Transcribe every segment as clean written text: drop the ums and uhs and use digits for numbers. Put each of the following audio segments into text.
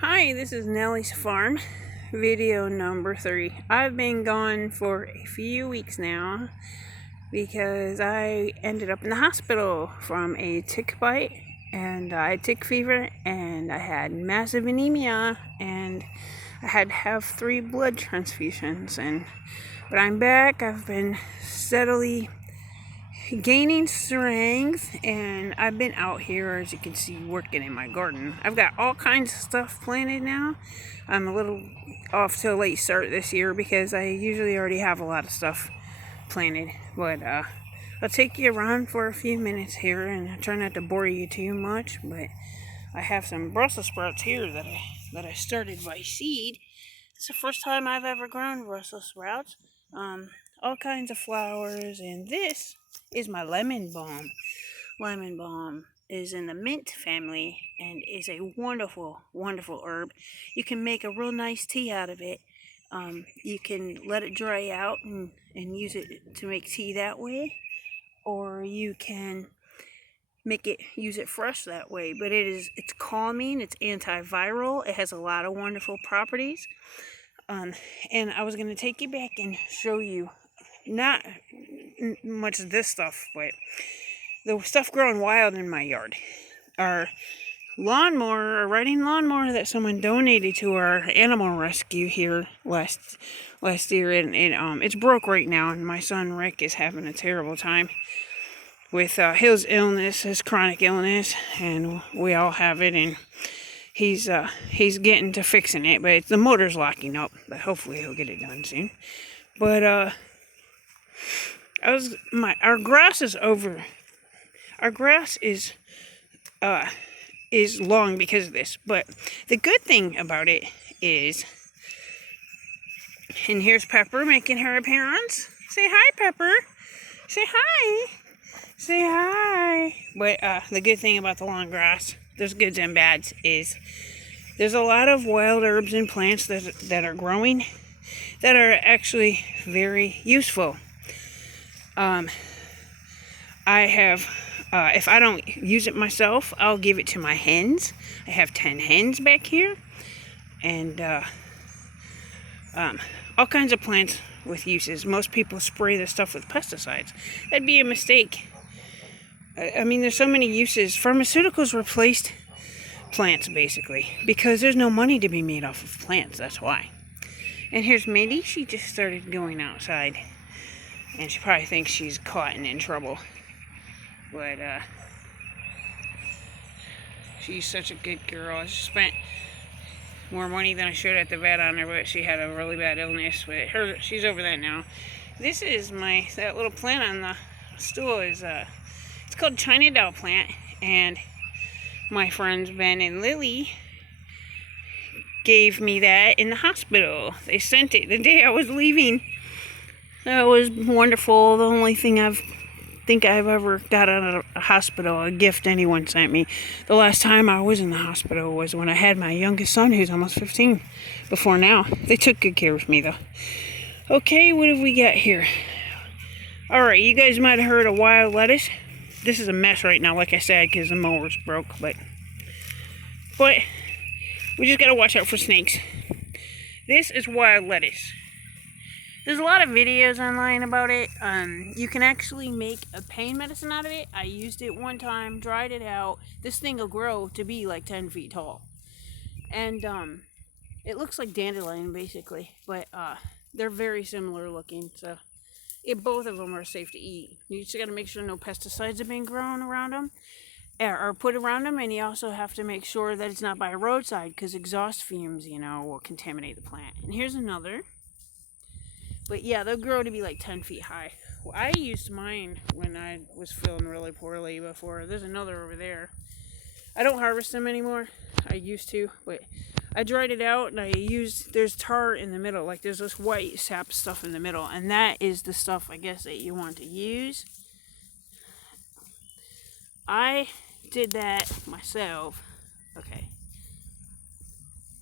Hi, this is Nellie's Farm, video number 3. I've been gone for a few weeks now because I ended up in the hospital from a tick bite, and I had tick fever, and I had massive anemia, and I had to have 3 blood transfusions. But I'm back. I've been steadily gaining strength, and I've been out here, as you can see, working in my garden. I've got all kinds of stuff planted now. I'm a little off to a late start this year because I usually already have a lot of stuff planted, but I'll take you around for a few minutes here and I try not to bore you too much. But I have some Brussels sprouts here that I started by seed. It's the first time I've ever grown Brussels sprouts. All kinds of flowers, and this is my lemon balm. Lemon balm is in the mint family and is a wonderful, wonderful herb. You can make a real nice tea out of it. You can let it dry out and use it to make tea that way, or you can use it fresh that way. But it's calming, it's antiviral, it has a lot of wonderful properties. And I was going to take you back and show you not much of this stuff, but the stuff growing wild in my yard. Our riding lawnmower that someone donated to our animal rescue here last year, and it's broke right now, and my son Rick is having a terrible time with his illness, his chronic illness, and we all have it, and he's getting to fixing it, but the motor's locking up, but hopefully he'll get it done soon. But our grass is over. Our grass is long because of this, but the good thing about it is, and here's Pepper making her appearance. Say hi, Pepper. Say hi. Say hi. But the good thing about the long grass, there's goods and bads, is there's a lot of wild herbs and plants that are growing that are actually very useful. I have, if I don't use it myself, I'll give it to my hens. I have 10 hens back here, and all kinds of plants with uses. Most people spray this stuff with pesticides. That'd be a mistake. I mean, there's so many uses. Pharmaceuticals replaced plants, basically, because there's no money to be made off of plants. That's why. And here's Mindy. She just started going outside, and she probably thinks she's caught and in trouble. But she's such a good girl. I spent more money than I should at the vet on her, but she had a really bad illness. But she's over that now. This is that little plant on the stool is it's called China doll plant, and my friends Ben and Lily gave me that in the hospital. They sent it the day I was leaving. That was wonderful. The only thing I've ever got out of a hospital, a gift anyone sent me. The last time I was in the hospital was when I had my youngest son, who's almost 15. Before now, they took good care of me though. Okay, what have we got here? Alright, you guys might have heard of wild lettuce. This is a mess right now, like I said, because the mower's broke, but we just gotta watch out for snakes. This is wild lettuce. There's a lot of videos online about it. You can actually make a pain medicine out of it. I used it one time, dried it out. This thing will grow to be like 10 feet tall. And it looks like dandelion, basically. But they're very similar looking. So both of them are safe to eat. You just got to make sure no pesticides have been grown around them. Or put around them. And you also have to make sure that it's not by a roadside, because exhaust fumes, will contaminate the plant. And here's another. But yeah, they'll grow to be like 10 feet high. Well, I used mine when I was feeling really poorly before. There's another over there. I don't harvest them anymore. I used to, but I dried it out and there's tar in the middle. Like there's this white sap stuff in the middle. And that is the stuff, I guess, that you want to use. I did that myself. Okay.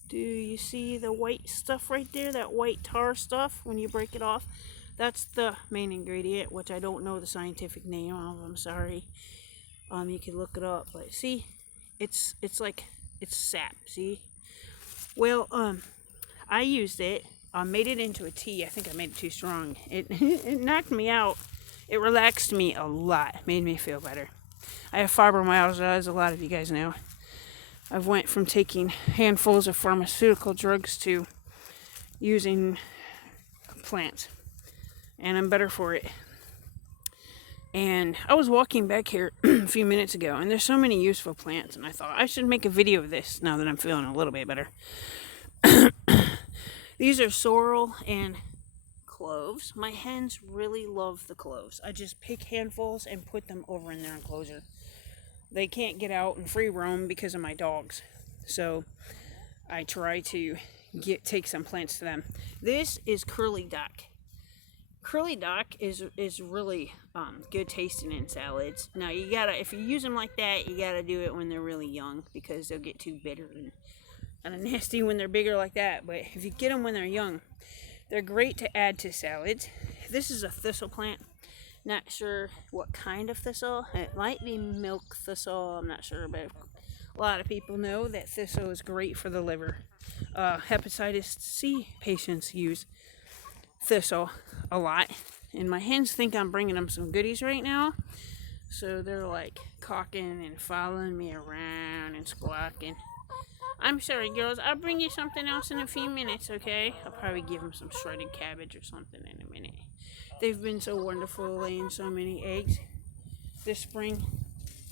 Do you see the white stuff right there? That white tar stuff when you break it off? That's the main ingredient, which I don't know the scientific name of. I'm sorry. You can look it up, but see, it's sap. See, Well, I used it. I made it into a tea. I think I made it too strong. It it knocked me out. It relaxed me a lot. Made me feel better. I have fibromyalgia, as a lot of you guys know. I've went from taking handfuls of pharmaceutical drugs to using plants, and I'm better for it. And I was walking back here a few minutes ago, and there's so many useful plants, and I thought I should make a video of this now that I'm feeling a little bit better. These are sorrel and cloves. My hens really love the cloves. I just pick handfuls and put them over in their enclosure. They can't get out and free roam because of my dogs. So I try to take some plants to them. This is curly dock. Curly dock is really good tasting in salads. Now you gotta, if you use them like that, you gotta do it when they're really young because they'll get too bitter and kind of nasty when they're bigger like that. But if you get them when they're young, they're great to add to salads. This is a thistle plant. Not sure what kind of thistle. It might be milk thistle. I'm not sure, but a lot of people know that thistle is great for the liver. Hepatitis C patients use thistle a lot, and my hens think I'm bringing them some goodies right now, so they're like cawking and following me around and squawking. I'm sorry, girls. I'll bring you something else in a few minutes, okay? I'll probably give them some shredded cabbage or something in a minute. They've been so wonderful, laying so many eggs this spring.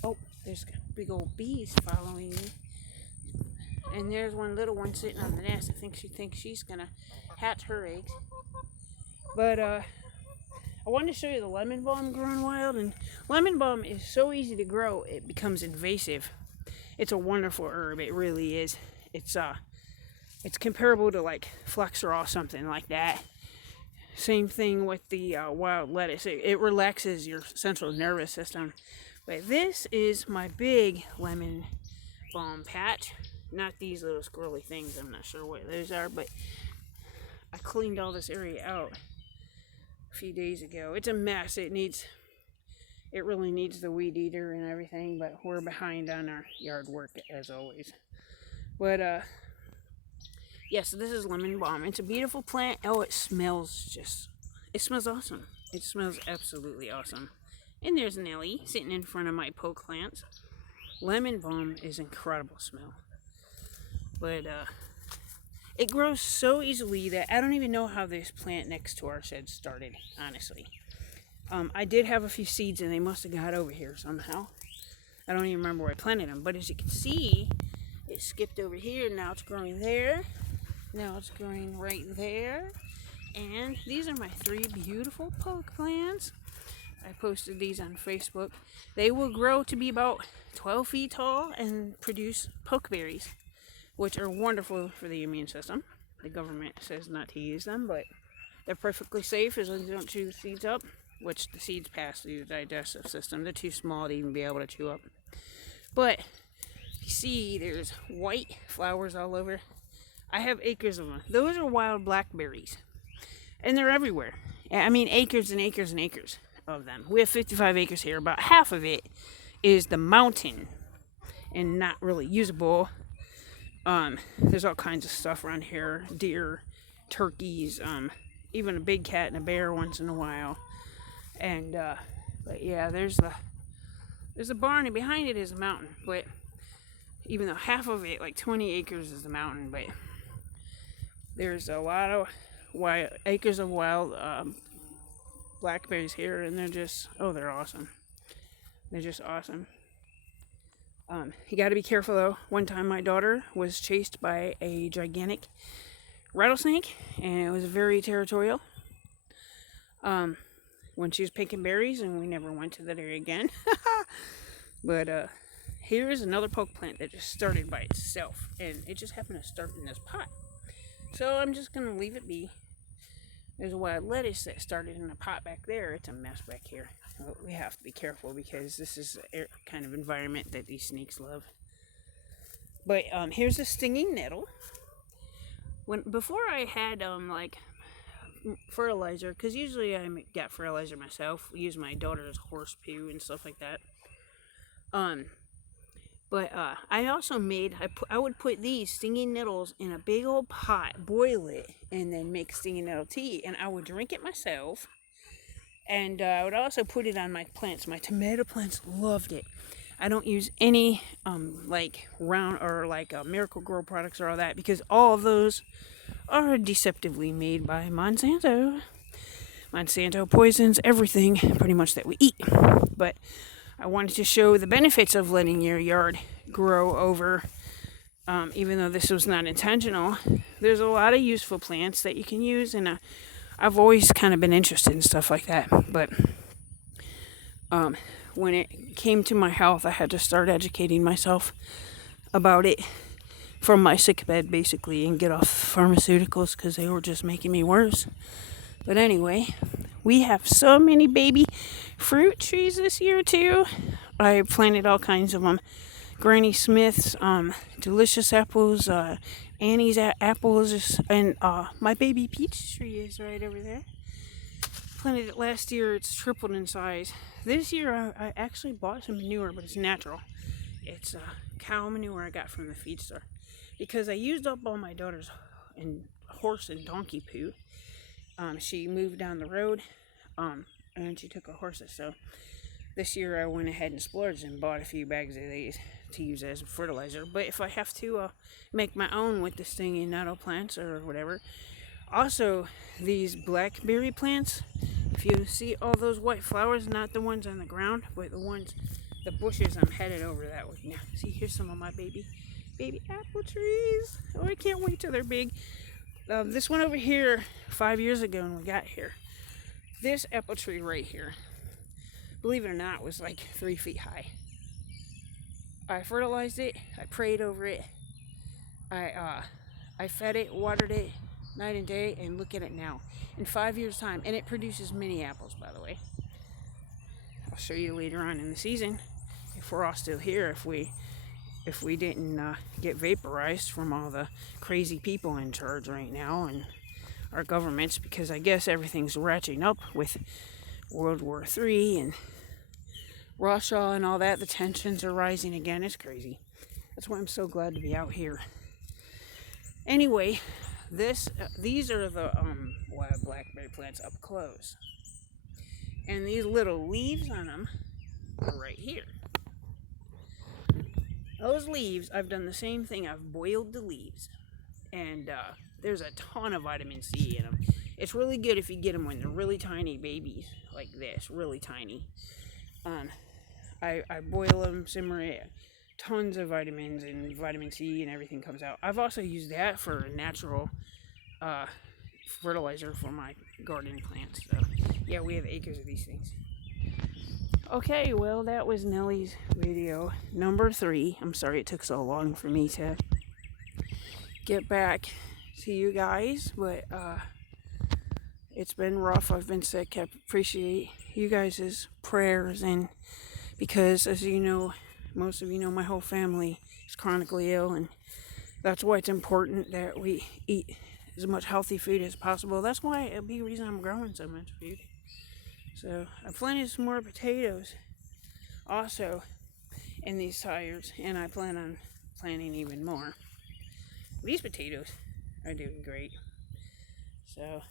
Oh, there's big old bees following me. And there's one little one sitting on the nest. I think she thinks she's gonna hatch her eggs. But I wanted to show you the lemon balm growing wild, and lemon balm is so easy to grow it becomes invasive. It's a wonderful herb, it really is. It's comparable to like Flexerol or something like that. Same thing with the wild lettuce. It relaxes your central nervous system. But this is my big lemon balm patch. Not these little squirrely things. I'm not sure what those are, but I cleaned all this area out a few days ago. It's a mess. It really needs the weed eater and everything, but we're behind on our yard work as always. But yes, this is lemon balm. It's a beautiful plant. Oh, it smells awesome. It smells absolutely awesome. And there's Nellie sitting in front of my poke plants. Lemon balm is incredible smell. But it grows so easily that I don't even know how this plant next to our shed started, honestly. I did have a few seeds and they must have got over here somehow. I don't even remember where I planted them. But as you can see, it skipped over here. Now it's growing there. Now it's growing right there. And these are my 3 beautiful poke plants. I posted these on Facebook. They will grow to be about 12 feet tall and produce pokeberries, which are wonderful for the immune system. The government says not to use them, but they're perfectly safe as long as you don't chew the seeds up, which the seeds pass through the digestive system. They're too small to even be able to chew up. But you see there's white flowers all over. I have acres of them. Those are wild blackberries. And they're everywhere. I mean, acres and acres and acres of them. We have 55 acres here. About half of it is the mountain and not really usable. There's all kinds of stuff around here. Deer, turkeys, even a big cat and a bear once in a while. And, but yeah, there's a barn and behind it is a mountain. But even though half of it, like 20 acres is the mountain, but there's a lot of acres of wild blackberries here, and they're awesome. They're just awesome. You got to be careful though. One time my daughter was chased by a gigantic rattlesnake, and it was very territorial. When she was picking berries, and we never went to that area again. But here is another poke plant that just started by itself, and it just happened to start in this pot. So I'm just gonna leave it be. There's a wild lettuce that started in a pot back there. It's a mess back here. We have to be careful because this is the kind of environment that these snakes love. But here's a stinging nettle. Before I had like fertilizer, because usually I get fertilizer myself. I use my daughter's horse poo and stuff like that. But I also made, I would put these stinging nettles in a big old pot, boil it, and then make stinging nettle tea. And I would drink it myself. And I would also put it on my plants. My tomato plants loved it. I don't use any like round or like Miracle Grow products or all that, because all of those are deceptively made by Monsanto. Monsanto poisons everything pretty much that we eat. But I wanted to show the benefits of letting your yard grow over, even though this was not intentional. There's a lot of useful plants that you can use, and I've always kind of been interested in stuff like that. But when it came to my health, I had to start educating myself about it from my sickbed, basically, and get off pharmaceuticals because they were just making me worse. But anyway, we have so many baby fruit trees this year too. I planted all kinds of them. Granny Smith's, delicious apples, Annie's apples, and my baby peach tree is right over there. Planted it last year. It's tripled in size. This year I actually bought some manure, but it's natural. It's cow manure I got from the feed store, because I used up all my daughter's horse and donkey poo. She moved down the road, and she took her horses. So this year I went ahead and splurged and bought a few bags of these to use as fertilizer. But if I have to make my own with the stinging nettle plants or whatever. Also, these blackberry plants, if you see all those white flowers, not the ones on the ground, but the bushes, I'm headed over that way now. See, here's some of my baby apple trees. Oh, I can't wait till they're big. This one over here, 5 years ago when we got here, this apple tree right here, believe it or not, was like 3 feet high. I fertilized it, I prayed over it, I fed it, watered it night and day, and look at it now. In 5 years' time, and it produces mini apples, by the way. I'll show you later on in the season, if we're all still here, if we didn't get vaporized from all the crazy people in charge right now and our governments, because I guess everything's ratcheting up with World War III and Russia and all that. The tensions are rising again. It's crazy. That's why I'm so glad to be out here. Anyway, these are the wild blackberry plants up close, and these little leaves on them are right here. Those leaves, I've done the same thing. I've boiled the leaves, and there's a ton of vitamin C in them. It's really good if you get them when they're really tiny babies, like this, really tiny. I boil them, simmer it, tons of vitamins and vitamin C and everything comes out. I've also used that for natural fertilizer for my garden plants. So yeah, we have acres of these things. Okay, well, that was Nellie's video number 3. I'm sorry it took so long for me to get back to you guys, but it's been rough. I've been sick. I appreciate you guys' prayers, and because, as you know, most of you know, my whole family is chronically ill, and that's why it's important that we eat as much healthy food as possible. That's why a big reason I'm growing so much food. So I planted some more potatoes also in these tires, and I plan on planting even more. These potatoes are doing great. So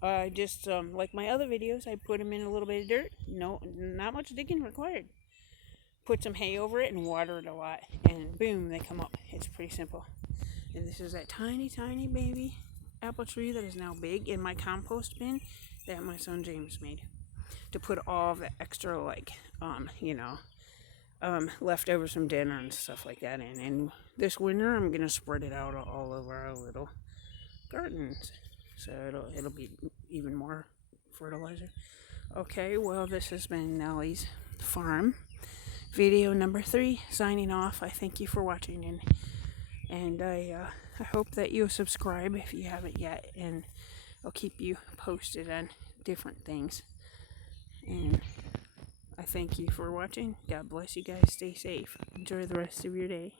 I just, like my other videos, I put them in a little bit of dirt. No, not much digging required. Put some hay over it and water it a lot, and boom, they come up. It's pretty simple. And this is that tiny, tiny baby apple tree that is now big in my compost bin that my son James made to put all the extra, like, leftovers from dinner and stuff like that in. And this winter, I'm gonna spread it out all over our little gardens, so it'll be even more fertilizer. Okay, well, this has been Nellie's farm video number 3, signing off. I thank you for watching, and I hope that you'll subscribe if you haven't yet, and I'll keep you posted on different things. And I thank you for watching. God bless you guys. Stay safe. Enjoy the rest of your day.